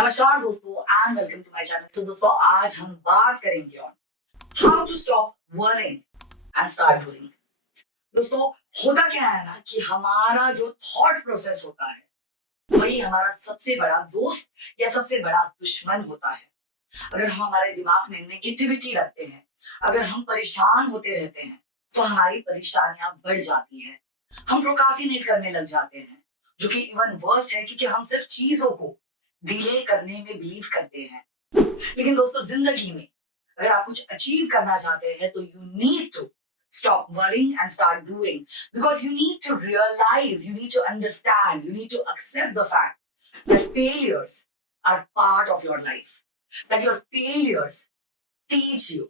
नमस्कार दोस्तों and welcome to my channel. तो दोस्तों आज हम बात करेंगे on how to stop worrying and start doing. दोस्तों होता क्या है ना कि हमारा जो थॉट प्रोसेस होता है वही हमारा सबसे बड़ा दोस्त या सबसे बड़ा दुश्मन होता है। अगर हम हमारे दिमाग में नेगेटिविटी रखते हैं, अगर हम परेशान होते रहते हैं तो हमारी परेशानियां बढ़ जाती है। हम प्रोक्रास्टिनेट करने लग जाते हैं, जो कि इवन वर्स्ट है क्योंकि हम सिर्फ चीजों को डिले करने में बिलीव करते हैं। लेकिन दोस्तों जिंदगी में अगर आप कुछ अचीव करना चाहते हैं तो you need to stop worrying and start doing, because you need to realize, you need to understand, you need to accept the fact that failures are part of your life, that your failures teach you,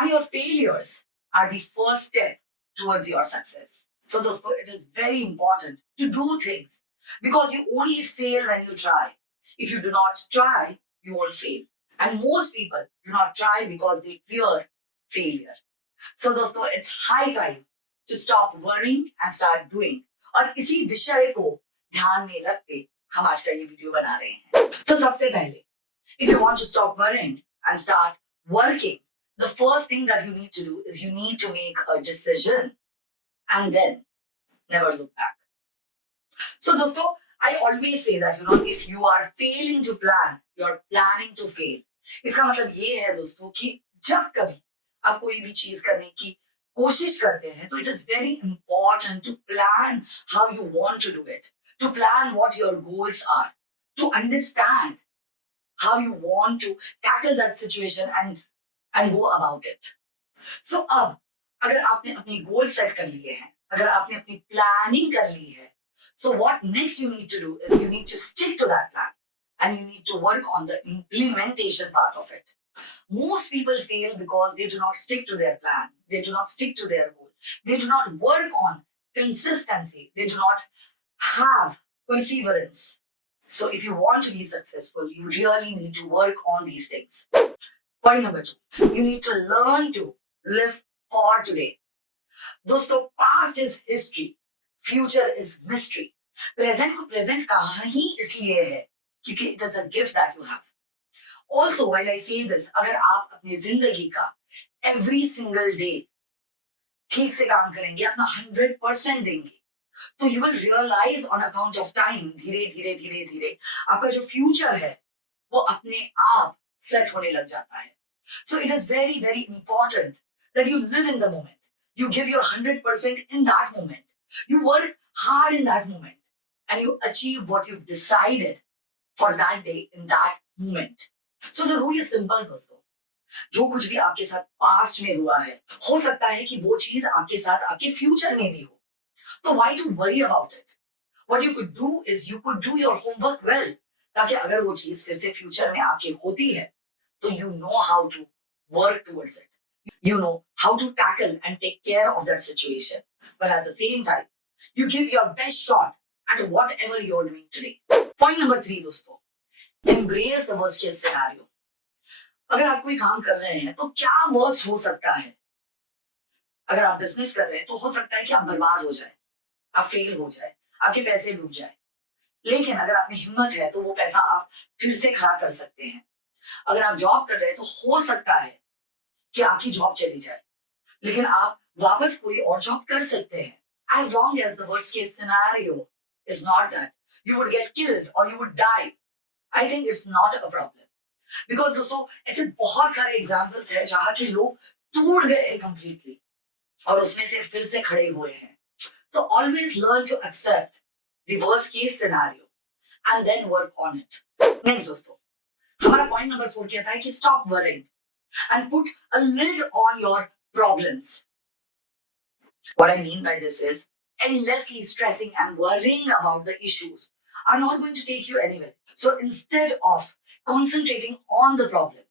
and your failures are the first step towards your success. So dosto, it is very important to do things, because you only fail when you try. If you do not try, you will fail. And most people do not try because they fear failure. So दोस्तों it's high time to stop worrying and start doing. और इसी विषय को ध्यान में रखते हम आज का ये वीडियो बना रहे हैं। So सबसे पहले, if you want to stop worrying and start working, the first thing that you need to do is you need to make a decision and then never look back. So दोस्तों I always say that if you are failing to plan, you are planning to fail. इसका मतलब ये है दोस्तों कि जब कभी आप कोई भी चीज करने की कोशिश करते हैं तो it is very important to plan how you want to do it, to plan what your goals are, to understand how you want to tackle that situation and go about it. So अब अगर आपने अपने goal set कर लिए हैं, अगर आपने अपनी प्लानिंग कर ली है, so what next you need to do is you need to stick to that plan and you need to work on the implementation part of it. Most people fail because they do not stick to their plan. They do not stick to their goal. They do not work on consistency. They do not have perseverance. So if you want to be successful, you really need to work on these things. Point number 2, you need to learn to live for today. दोस्तों past is history, future is mystery. Present को present कहाँ ही इसलिए है क्योंकि it is a gift that you have. Also, while I say this, अगर आप अपनी जिंदगी का every single day ठीक से काम करेंगे, अपना 100% देंगे, तो you will realize on account of time, धीरे धीरे धीरे धीरे आपका जो फ्यूचर है वो अपने आप सेट होने लग जाता है. So it is very very important that you live in the moment. You give your 100% in that moment. You work hard in that moment, and you achieve what you've decided for that day in that moment. So the rule is simple दोस्तों, जो कुछ भी आपके साथ पास्ट में हुआ है, हो सकता है कि वो चीज आपके साथ आपके फ्यूचर में भी हो. तो why to worry about it? What you could do is you could do your homework well, ताकि अगर वो चीज फिर से फ्यूचर में आपके होती है तो you know how to work towards it. You know how to tackle and take care of that situation. But at the same time, you give your best shot at whatever you're doing today. Point number 3 दोस्तों, embrace the worst case scenario. अगर आप कोई काम कर रहे हैं तो क्या वर्स्ट हो सकता है? अगर आप बिजनेस कर रहे हैं तो हो सकता है कि आप बर्बाद हो जाए, आप फेल हो जाए, आपके पैसे डूब जाए. लेकिन अगर आप में हिम्मत है तो वो पैसा आप फिर से खड़ा कर सकते हैं. अगर आप जॉब कर रहे हैं तो हो सकता है कि आपकी जॉब चली जाए, लेकिन आप वापस कोई और जॉब कर सकते हैं. As long as the worst case scenario is not that you would get killed or you would die, I think it's not a problem. Because दोस्तों ऐसे बहुत सारे एग्जाम्पल्स हैं जहां के लोग टूट गए कंप्लीटली और उसमें से फिर से खड़े हुए हैं. So always learn to accept the worst case scenario and then work on it. Next दोस्तों, हमारा पॉइंट नंबर 4 कहता है कि stop worrying and put a lid on your problems. What I mean by this is endlessly stressing and worrying about the issues are not going to take you anywhere. So instead of concentrating on the problem,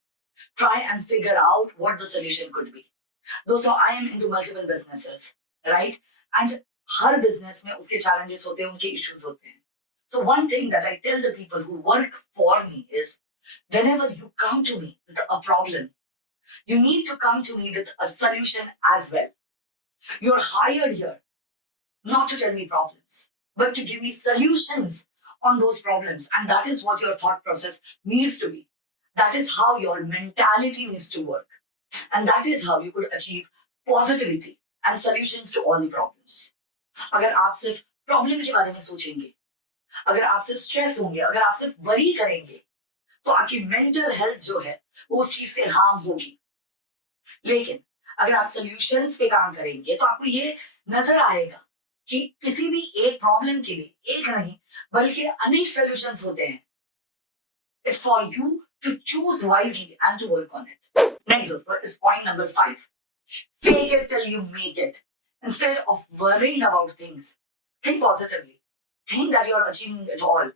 try and figure out what the solution could be. दोस्तों I am into multiple businesses, right? And हर business में उसके challenges होते हैं, उनके issues होते हैं. So one thing that I tell the people who work for me is, whenever you come to me with a problem, you need to come to me with a solution as well. You're hired here not to tell me problems, but to give me solutions on those problems. And that is what your thought process needs to be. That is how your mentality needs to work. And that is how you could achieve positivity and solutions to all the problems. अगर आप सिर्फ प्रॉब्लम के बारे में सोचेंगे, अगर आप सिर्फ स्ट्रेस होंगे, अगर आप सिर्फ वरी करेंगे, तो आपकी मेंटल हेल्थ जो है वो उस चीज से हार्म होगी. लेकिन अगर आप सॉल्यूशंस पे काम करेंगे तो आपको ये नजर आएगा कि किसी भी एक प्रॉब्लम के लिए एक नहीं बल्कि अनेक सॉल्यूशंस होते हैं. It's for you to choose wisely and to work on it. Next दोस्तों is point number 5. Fake it till you make it. Instead of worrying about things, think positively. Think that you are achieving it all.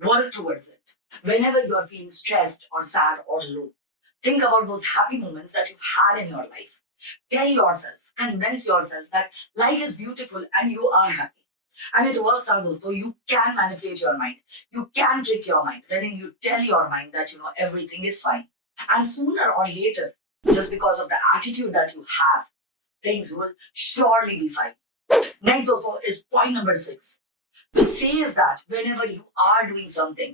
Work towards it. Whenever you are feeling stressed or sad or low, think about those happy moments that you've had in your life. Tell yourself, convince yourself that life is beautiful and you are happy. And it works out, though. You can manipulate your mind. You can trick your mind, wherein you tell your mind that everything is fine. And sooner or later, just because of the attitude that you have, things will surely be fine. Next also is point number 6. It says that whenever you are doing something,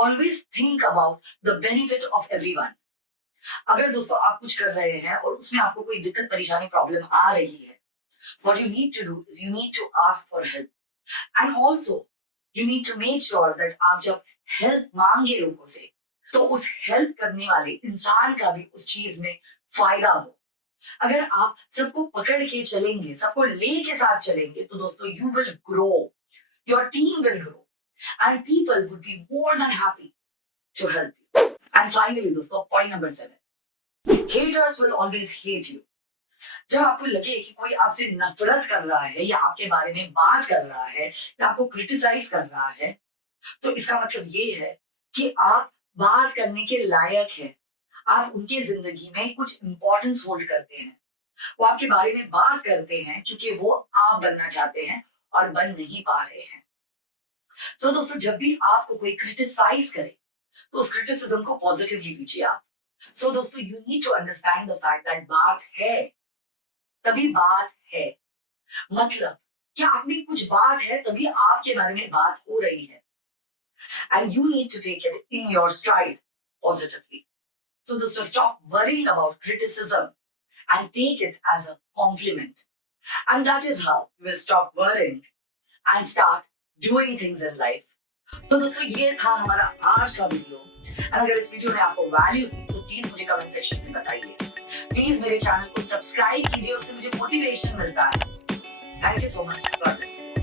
always think about the benefit of everyone. अगर दोस्तों आप कुछ कर रहे हैं और उसमें आपको कोई दिक्कत परेशानी प्रॉब्लम आ रही है, what you need to do is you need to ask for help. And also you need to make sure that आप जब हेल्प मांगे लोगों से तो उस हेल्प करने वाले इंसान का भी उस चीज में फायदा हो. अगर आप सबको पकड़ के चलेंगे, सबको लेके साथ चलेंगे, तो दोस्तों you will grow, your team will grow and people would be more than happy to help you. And finally दोस्तों point number 7. Haters will always hate you. जब आपको लगे कि कोई आपसे नफरत कर रहा है या आपके बारे में बात कर रहा है या आपको क्रिटिसाइज कर रहा है, तो इसका मतलब ये है कि आप बात करने के लायक हैं. आप उनके जिंदगी में कुछ इंपॉर्टेंस होल्ड करते हैं. वो आपके बारे में बात करते हैं क्योंकि वो आप बनना चाहते हैं और बन नहीं पा रहे हैं. सो दोस्तों जब भी आपको कोई क्रिटिसाइज करे तो उस क्रिटिसिज्म को पॉजिटिवली लीजिए आप. सो दोस्तों you need to understand the fact that बात है तभी बात है. मतलब कि आप में कुछ बात है तभी आपके बारे में बात हो रही है. And you need to take it in your stride positively. So this will stop worrying about criticism and take it as a compliment. And that is how you will stop worrying and start doing things in life. So दोस्तों ये था हमारा आज का वीडियो. और अगर इस वीडियो ने आपको वैल्यू दी तो प्लीज मुझे कमेंट सेक्शन में बताइए. प्लीज मेरे चैनल को सब्सक्राइब कीजिए, उससे मुझे मोटिवेशन मिलता है. Thank you so much. God bless you.